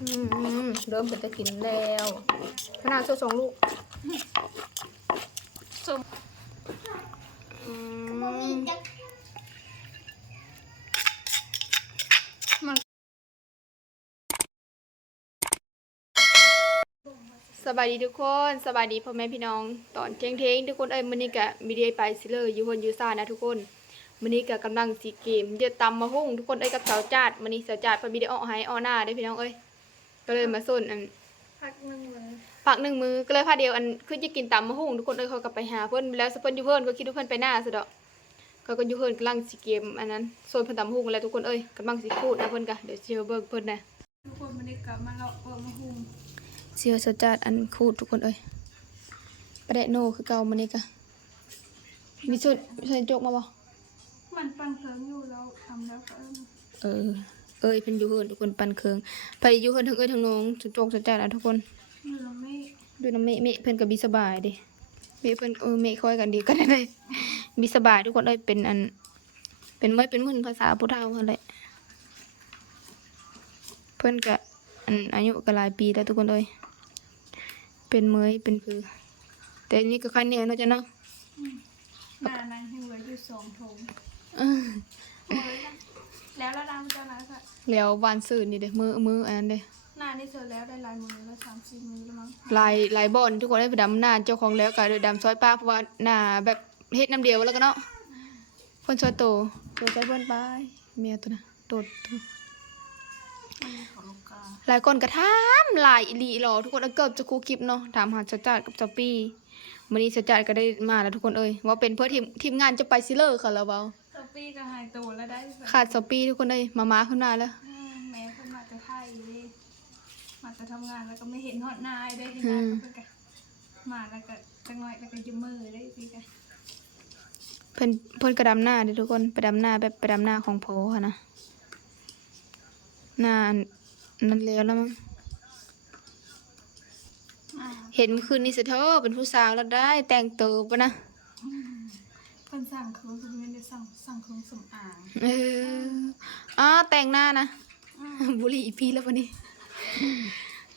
อืมเริ่มจะกินแล้วขนาดโซ่สองลูกสมอืบ่มีมจักสบายดีทุกคนสบายดีพ่อแม่พี่น้อง ตอนเที่ยงเทงทุกคนเอ้ยมื้อนี้ก็มีเดียไปซิเลยอยู่คนยูซ่านะทุกคนมื้อนี้ก็กำลังสิเกมเดี๋ยวตำมาหุ้งทุกคนเอ้ยกับสาวจาดมื้อนี้สาวจาดเพิ่นมีได้ออกให้ออหน้าได้พี่น้องเอ้ย ก็เลยมาส้นอันพักหนึ่งเลยปักหนึ่งมือก็เลยพาเดียวอันคือจะกินตำมะฮุ่งทุกคนเอ้ยเขากลับไปหาเพิ่นแล้วสเพิ่นอยู่เพิ่นก็คิดว่าเพิ่นไปหน้าซะดอกเขาก็อยู่เพิ่นกำลังสิเกมอันนั้นโซนเพิ่นตำมะฮุ่งแล้วทุกคนเอ้ยกำลังสิพูดนะเพิ่นกะเดี๋ยวเชียวเบิ่งเพิ่นนะทุกคนมันได้กลับมาเลาะเปิดมาหุงเชียวสจัดอันคูดทุกคนเอ้ยประเดะโนคือเก่ามื้อนี้กะมีส่วนมีส่วนโจกมาบ่มันปังเพิงอยู่แล้วทำแล้วก็เออ เออเอ้ยเพิ่นอยู่เพิ่นทุกคนปันเคืองไปอยู่เพิ่นทั้งเอ้ยทั้งน้องสโจกสจัดอะทุกคนอยู่แล้วไม่ด้วยน้ำเมฆเมฆเพิ่นก็บีสบายเดิเมฆเพิ่นเออเมฆคอยกันดีกันได้บีสบายทุกคนเอ้ยเป็นอัน เป็นไม่เป็นมึนภาษาพุทธาเพิ่นแหละเพิ่นก็อันอายุก็หลายปีแล้วทุกคนเอ้ยเป็นเมยเป็นคือ แต่อันนี่ก็คันเนี่ยเนาะจ้ะเนาะหน้านั้นให้เหลืออยู่สองถุงเออโอ้ยแล้ แล้ววานซื่นนี่เด้มือมืออันนั้นเด้หน้านี่เสร็จแล้วได้ลายมือแล้วสามสี่มือแล้วมั้งลายลายบอนทุกคนได้ไปดำหน้าเจ้าของแล้วก็เดดำซอยป้าเพราะว่าหน้าแบบเฮ็ดน้ำเดียวแล้วก็เนาะเพิ่นซอยโตตัวใจเพิ่นไปเมียตัวน่ะโตดตัวมันมีของลูกกาหลายคนก็ถามหลายอีหลีหรอทุกคนเอาเกือบจะคูคลิปเนาะถามหาสจัดกับจอปี้วันนี้สจัดก็ได้มาแล้วทุกคนเอ้ยว่าเป็นเพื่อทีมทีมงานจะไปซิเลอร์ค่ะเราเบาส ปีก็หายตัวแล้วได้แบบขาดสปี้ทุกคนเอ้ยมามาขึ้นมาแล้ว อืมแม่เพิ่นมาจะไทยเลยมาจะทำงานแล้วก็ไม่เห็นฮอดนายได้เห็นนายก็เพิ่นก็มาแล้วก็จังหน่อยแล้วก็ยืมมือได้สิกันเพิ่นเพิ่นกระดำหน้าเด้อทุกคนไปดำหน้าแบบไปดำหน้าของโพค่ะนะหน้าอันนั่นแล้วแล้วมั้งอ่าเห็นเมื่อคืนนี้สะเทอเป็นผู้สาวแล้วได้แต่งตัวปะนะ เพิ่นสั่งเครื่องเพิ่นไม่ได้สั่งสั่งเครื่องสำอางเอออ๋อแต่งหน้านะอืมบุหรี่อีพีแล้ววันนี้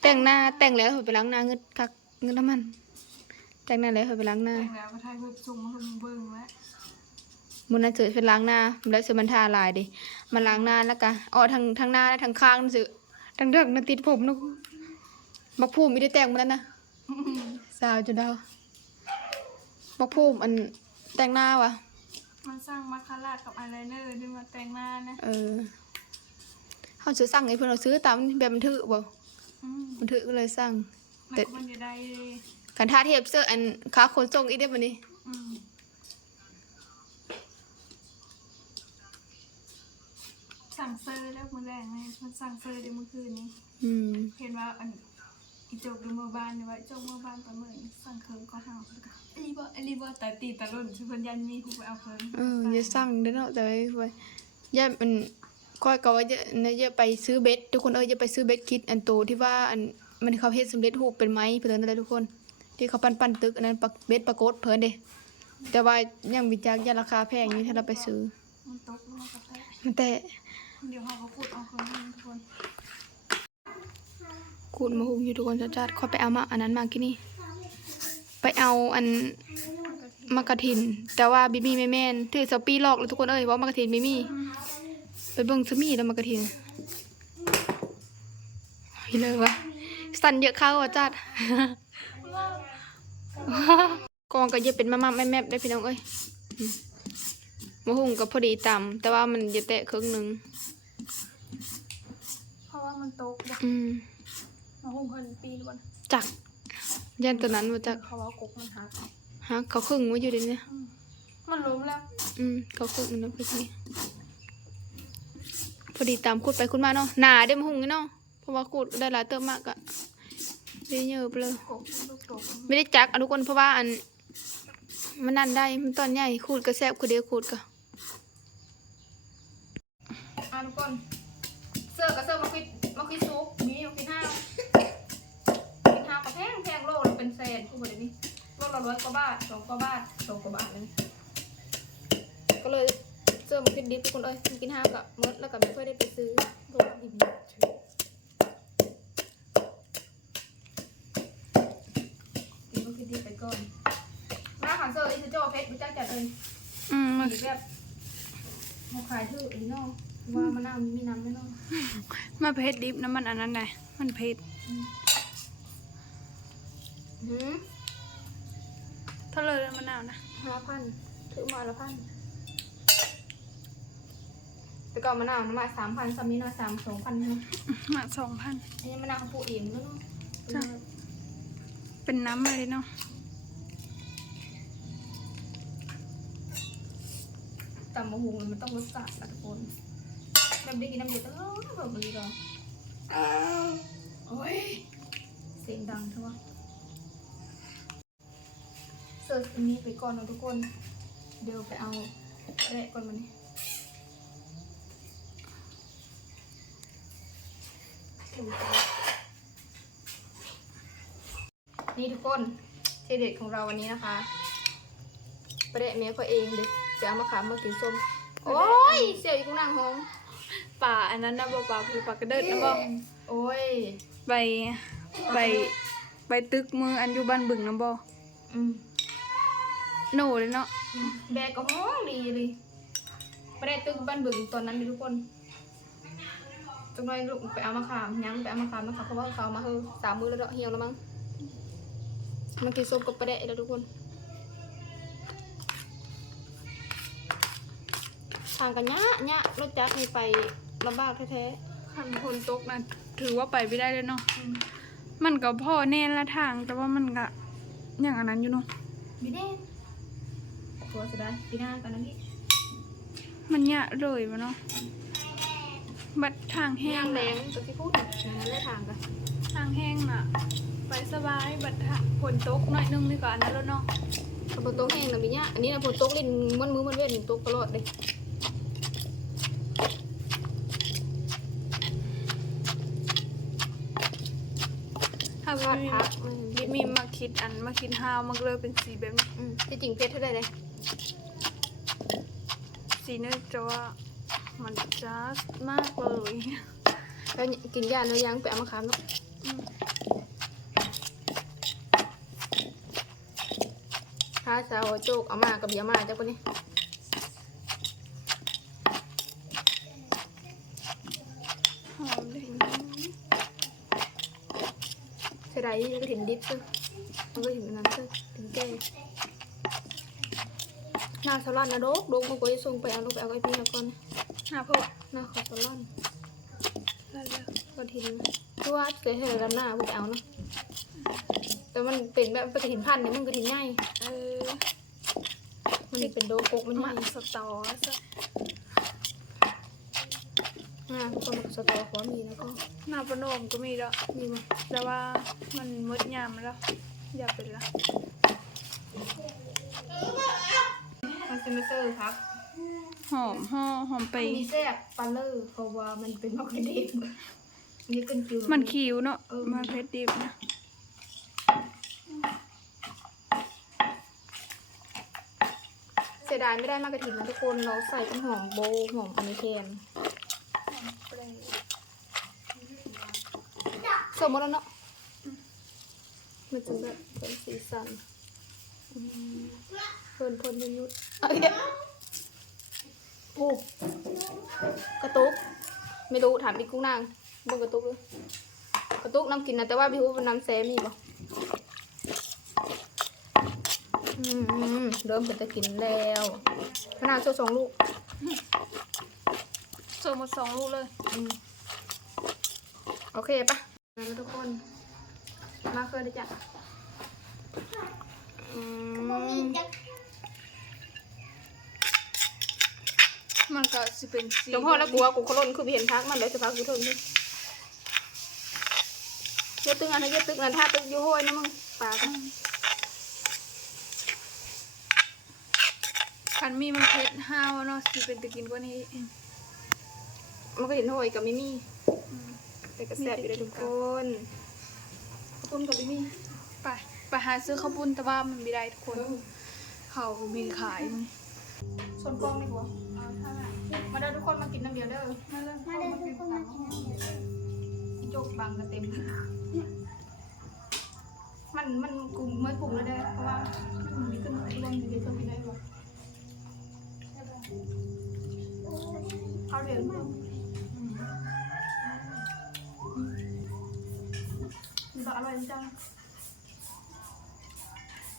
แต่งหน้าแต่งแล้วเถอะไปล้างหน้าเงินคักเงินน้ำมัน แต่งหน้าแล้วเถอะไปล้างหน้าแต่งแล้วก็ถ่ายรูปส่งมาให้มึงเบิ่งแล้วมุนน่ะเจอเป็นล้างหน้าแล้วเสือมันทาลายดิมันล้างหน้าแล้วกันอ๋อทางทางหน้าและทางข้างนั่นสิทางเดือกนั่นติดผมนะบักพูมไม่ได้แต่งมาแล้วนะสาวจุดดาวบักพูมอัน แต่งหน้าวะมันสร้างมาคารากับอายไลเนอร์ด้วยมาแต่งหน้านะเออเขาซื้อสั่งไอ้เพื่อนเราซื้อตามแบบมันถือบ่อืมมันถือก็เลยสั่งมันแต่ก็มันจะได้กันท่าเทียบเสื้ออันขาขนส่งอีกได้ปะนี่อืมสั่งเซอร์แล้วมือแรงไงมันสั่งเซอร์เดี๋ยวเมื่อคืนนี้อืมเห็นว่าอันอีโจกดูเมื่อบ้านเนี่ยว่าอีโจกเมื่อบ้านประเมินสั่งเครื่องก็ห้าแล้วก็อันนี้บ่อันนี้บ่แต่ตีตะลุ่นชื่อเพิ่นยันมีผู้ไปเอาเครื่องเอออย่าสั่งเด้อเนาะแต่ว่าไว้อย่ามันก้อยก็ว่าจะเนี่ยอย่าไปซื้อเบ็ดทุกคนเอ้ยอย่าไปซื้อเบ็ดคิดอันโตที่ว่าอันมันเขาเฮ็ดสำเร็จรูปเป็นไม้เพิ่นนั่นแหละทุกคน ที่เขาปั้นปั้นตึกอันนั้นปักเบ็ดปรากฏเพิ่นเด้แต่ว่ายังมีจักยาราคาแพงอยู่ถ้าเราไปซื้อมันตกลงมากระแทกมันแต่เดี๋ยวเขาก็ขุดเอาเครื่องให้ทุกคน กูดมาหุงอยู่ทุกคนจัดๆขอยไปเอามาอันนั้นมากินนี่ ไปเอาอันมากระถิน แต่ว่าบิมีไม่แม่นถือสปีหลอกแล้วทุกคนเอ้ยว่ามากระถินไม่มีไปเบิ่งซะมีแล้วมากระถินเฮ้ยเลยวะสั่นเยอะเข้าอะจัดกองก็เยอะเป็นมามาแม่แม่ได้พี่น้องเอ้ยอืมมะฮุ่งก็พอดีต่ำแต่ว่ามันจะแตะครึ่งหนึ่งเพราะว่ามันตกแบบอืม มาหุ้มเพิ่นปีล้วนจักยันตัวนั้นมาจักเขาว่ากกมันหักฮะเขาครึ่งไว้อยู่เดี๋ยวนี้อืมมันล้มแล้ว อืมเขาครึ่งนะพี่นี่พอดีตามขุดไปขุดมาเนาะหนาเด้มะฮุ่งนี่เนาะเพราะว่าขุดได้หลายเติมมากอะได้เยอะไปเลยกกลูกตกไม่ได้จักอะทุกคนเพราะว่าอัน มันนั่นได้มันตอนใหญ่ขูดกระแซบคือเดียวขูดกะอะทุกคนเสื้อกับเสื้อมาคิดมาคิดซุ ร้อยกว่าบาทสองกว่าบาทสองกว่าบาทนึงก็เลยเจอมาขึ้นดิทุกคนเอ้ยกินห้าวกับมดแล้วก็ไม่ค่อยได้ไปซื้อก็รม่าอีกนิดกินก็ขึ้นดิไปก่อนมาขันเซอร์อิสโจเพชรรู้จักจัดเลยอืมแบบมาขายทื่ออีนอกว่ามันน้ำมีน้ำไม่น้อกมาเพชรดิบน้ำมันอันนั้นไงมันเพชรอืม เท่าเลยมะนาวนะห้าพันถือมาละพันแต่ก่อนมะนาวน้ำมาสามพันซัมนี้เนาะสามสองพันเนาะมาสองพันอันนี้มะนาวเขาปลูกเองเนาะจ้ะเป็นน้ำเลยเนาะตำมะฮุงมันต้องรสจัดอะทุกคนแบบได้กินน้ำเดือดตลอดแบบนี้หรอโอ้ยเสียงดังเท่าว่าเสิร์ฟอันนี้ไปก่อนเนาะทุกคน เดี๋ยวไปเอาแรกก่อนมานี่นี่ทุกคนที่เด็ดของเราวันนี้นะคะประเดะเมียเขาเองเด็กจะเอามาขามมากินส้ม โอ้ยเสียวอีกนางหงป่าอันนั้นนะบ่ป่าคือป่ากระเดิดนะบ่โอ้ยใบใบใบตึกมืออันอยู่บ้านบึงนะบ่อืม โน่เลยเนาะแบกก็ห้องดีเลยประเดะตึกบ้านบึงตอนนั้นเลยทุกคนจังเลยลูกไปเอามาขามย้ำไปเอามาขามมาขามเพราะว่าเขาเอามาเฮอสามมือแล้วเนาะเหี่ยวแล้วมั้งมากินส้มกับประเดะแล้วทุกคนทางกันยะยะรถจักรนี่ไปลำบากแท้คันคนตกนะถือว่าไปไม่ได้เลยเนาะๆอืมมันก็พ่อแน่ละทางแต่ว่ามันก็อย่างอันนั้นอยู่เนาะมีเด่น ตัวจะได้ปีหน้ากันนะพี่มันยะเลยวะเนาะ บัดทางแห้แห้งงแรน่ะงตัวที่พูดอย่างนั้นเลยทางกันทางแห้งน่ะ ไปสบายบัดทะฝนตกหน่อยนึงนี่ก็อันนั้นแล้วเนาะถ้าฝนตกแห้งนะพี่เนี่ยอันนี้นะฝนตกลิ้นมันมือมันเว้นตกตลอดเลยถ้าทอดวิพักวิมีมาคิดอันมาคิดฮาวมันก็เลยเป็นสีแบบนี้ อืมที่จริงเพชรเท่าไหร่เลย สีเนื่องจากว่ามันจัดมากเลยแล้วกินยาเนื้อยังไปเอามาขามเนาะอืมถ้าสาวโจกเอามากับเบียร์มาจ้าคนนี้หอมเลยเสียดายที่ก็ถิ่นดิบซึมันก็ถิ่นนั้นซึถึงแก่ห น้าสลัดนะโดกโดกมันก็จะส่งไปเอาลูกไปเอาไอ้พี่แล้วก่อนหาพวกหน้าขอสลัดแล้วเลือกก็ทิ้งคือว่าเสียเหตุกันหน้าพวกเอาเนาะแต่มันเป็นแบบเป็นกระถิ่นพันธุ์เนี่ยมันกระถิ่นง่ายเออมันเป็นโดโกกมันมัง่านยสตอซะอ่าทุกคนบอกสตอขอมีแล้วก็หน้าปะโนมก็มีแล้วมีมาแต่ว่ามันมดยามแล้วอย่าเป็นละ มัน เป็นมาเซอร์ครับหอมห่อหอมไป มีแซ่บปลาเลอร์เพราะว่ามันเป็นมะกระเด็นมันจะกินกิวมันคิ้วเนาะเออมาเพชรดิบนะเสียดายไม่ได้มากระถิ่นนะทุกคนเราใส่เป็นหอมโบหอมอันนี้แทนสมมติแล้วเนาะมันจะแบบเป็นสีสันอืม เพลินเพลินยุยุดเอาอีกแล้วโอ้กระตุก ไม่รู้ถามพี่กุ้งนางเบิ่งกระตุกเลยกระตุกน้ำกินนะแต่ว่าพี่ฮู้ว่าน้ำแซมมีบ่อืมเริ่มเป็นตะกินแล้วมะนาวโชว์สองลูกโซมาสองลูกเลยอืมโอเคปะแล้วทุกคน มาเคยได้จ้ะอื มมันก็สิเป็นสีเดี๋ยวพ่อแล้วกูว่ากูขลุ่นคือเห็นพักมันเดี๋ยวจะพักกูทนดิเยอะตึงอันนั้นเยอะตึงอันถ้าตึงอยูห้อยนะมึงปลากันคันมีมันเพชรห้าวเนาะสิเป็นตะกินกว่านี้มันก็เห็นห้อยกับมิมี่อืมแต่ก็แซ่บอยู่เลยทุกคนขอบคุณกับมิมี่ ไปไปหาซื้อข้าวปุ้นแต่ว่ามันไม่ได้ทุกคน เขามีขายนี่ส่วนกล้องนี่หัวมาเด้อทุกคนมากินน้ำเดียวเด้อมาเลยมาเดินทุกคนมากินน้ำเดือดอีโจกบังกันเต็ม มันมันกลุ่มเมื่อกลุ่มแล้วได้เพราะว่ามันมีขึ้นรวมอยู่ในตัวกินได้บ่เขาเรียนมากมันบอกอร่อยจังอืมก็ไม่เลยจะแก้แนะนำเอาฟิตมากัดเด้อมันกับเพชรด้วยมัน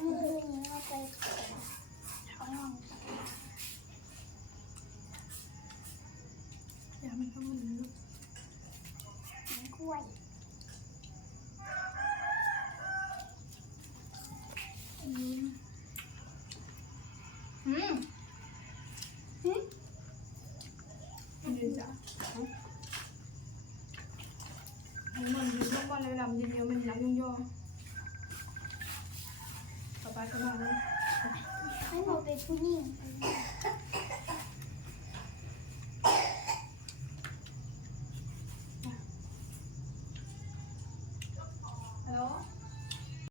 อนมึงเรื่องนี้เราไปของน้องอย่ามันเข้ามือลูกกล้วยอืมอืมอืมอันนี้จ้ะมันมันยืนมากๆเลยเวลามันยืนเยอะมันยักยุ่งย่อต่ อไปก็ม